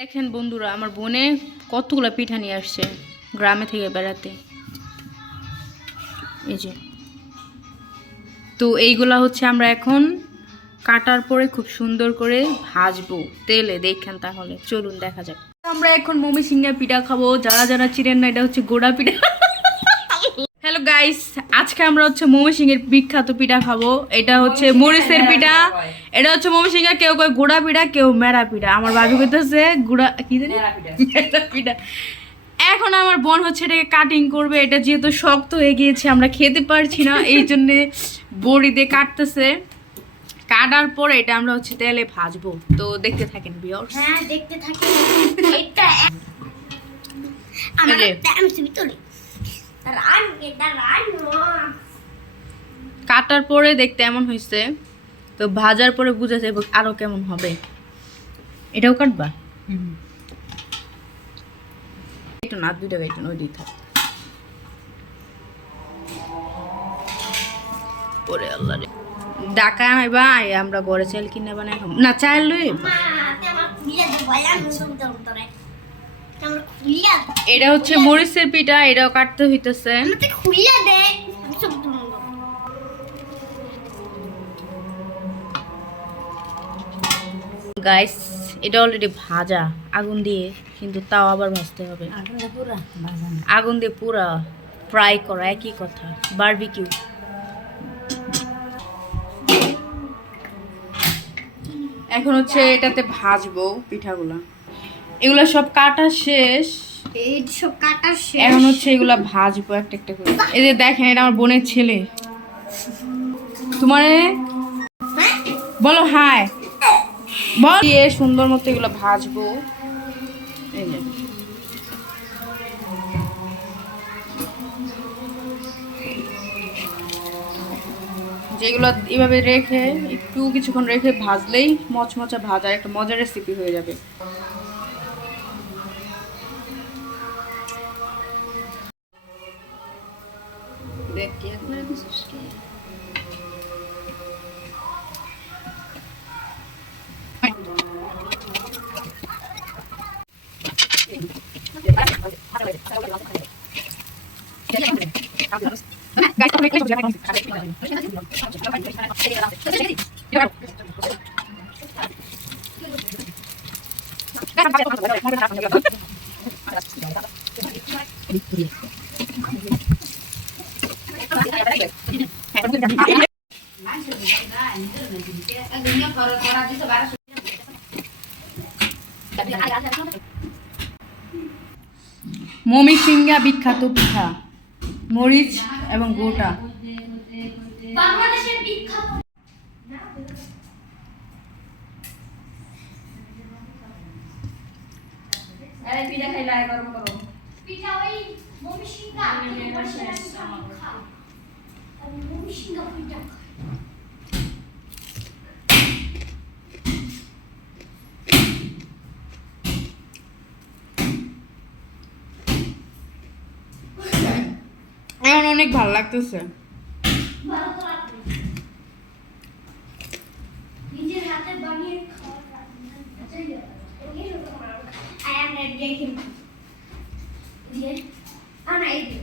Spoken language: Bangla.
দেখেন বন্ধুরা, আমার বোনে কতগুলো পিঠা নিয়ে আসছে গ্রামে থেকে বেড়াতে। এই যে। তো এইগুলা হচ্ছে আমরা এখন কাটার পরে খুব সুন্দর করে ভাজবো তেলে, দেখেন তাহলে। চলুন, দেখা যাক। আমরা এখন মমি সিঙ্গা পিঠা খাব, যারা যারা চিনেন না, এটা হচ্ছে গোড়া পিঠা। হ্যালো গাইস আজকে আমরা হচ্ছে মোমি সিংয়ের বিখ্যাত পিঠা খাব। এটা হচ্ছে মরিচের পিঠা। এটা হচ্ছে মোমি সিংহের কেউ কেউ গুড়া পিঠা কেউ মেরা পিঠা। আমার বাবু কইতেছে গুড়া কি জানি? মেরা পিঠা। এখন আমার বোন হচ্ছে এটাকে কাটিং করবে। এটা যেহেতু শক্ত হয়ে গিয়েছে আমরা খেতে পারছি না। এই জন্যে বড়ি দিয়ে কাটতেছে। কাটার পরে এটা আমরা হচ্ছে তেলে ভাজবো। তো দেখতে থাকেন বিয়র্স হ্যাঁ দেখতে থাকি এটা আমার আমি ছবি তুলি রান এটা রান কাটার পরে দেখতে এমন হয়েছে তো ভাজার পরে বুঝা যাবে আরও কেমন হবে। এটাও কাটবা? একটু না দুইটা ওই দিই থাক ওরে আল্লাহ ডাকা আইবা আই আমরা ঘরে চাল কিনে বানাই না চাল লই। এটা হচ্ছে মরিচের পিঠা এটাও কাটতে হইতেছে। গাইস এটা অলরেডি ভাজা আগুন দিয়ে কিন্তু তাও আবার ভাজতে হবে। আগুন দিয়ে পুরা ফ্রাই করা একই কথা। বারবিকিউ এখন হচ্ছে এটাতে ভাজবো পিঠাগুলা। এগুলা সব কাটা শেষ। এই সব কাটা শেষ। এখন হচ্ছে এগুলা ভাজবো একটা একটা করে। এই যে দেখেন এটা আমার বোনের ছেলে। তোমারে? হ্যাঁ? বলো হাই। বল। দিয়ে সুন্দর মতো এগুলো ভাজবো। এই যে। যেগুলো এভাবে রেখে একটু কিছুক্ষণ রেখে ভাজলেই মচমচা ভাজা একটা মজার রেসিপি হয়ে যাবে। কি এখন দিছিস কি মমি সিঙ্গা বিখ্যাত পিঠা মরিচ এবং গোটা। পিঠা ওই আমি খাও আমি মমি সিংহা পিঠা খাই। আমার অনেক ভালো লাগতেছে ভালো তো লাগবে। নিজের হাতে I am not taking. দিয়ে আনা এই দিয়ে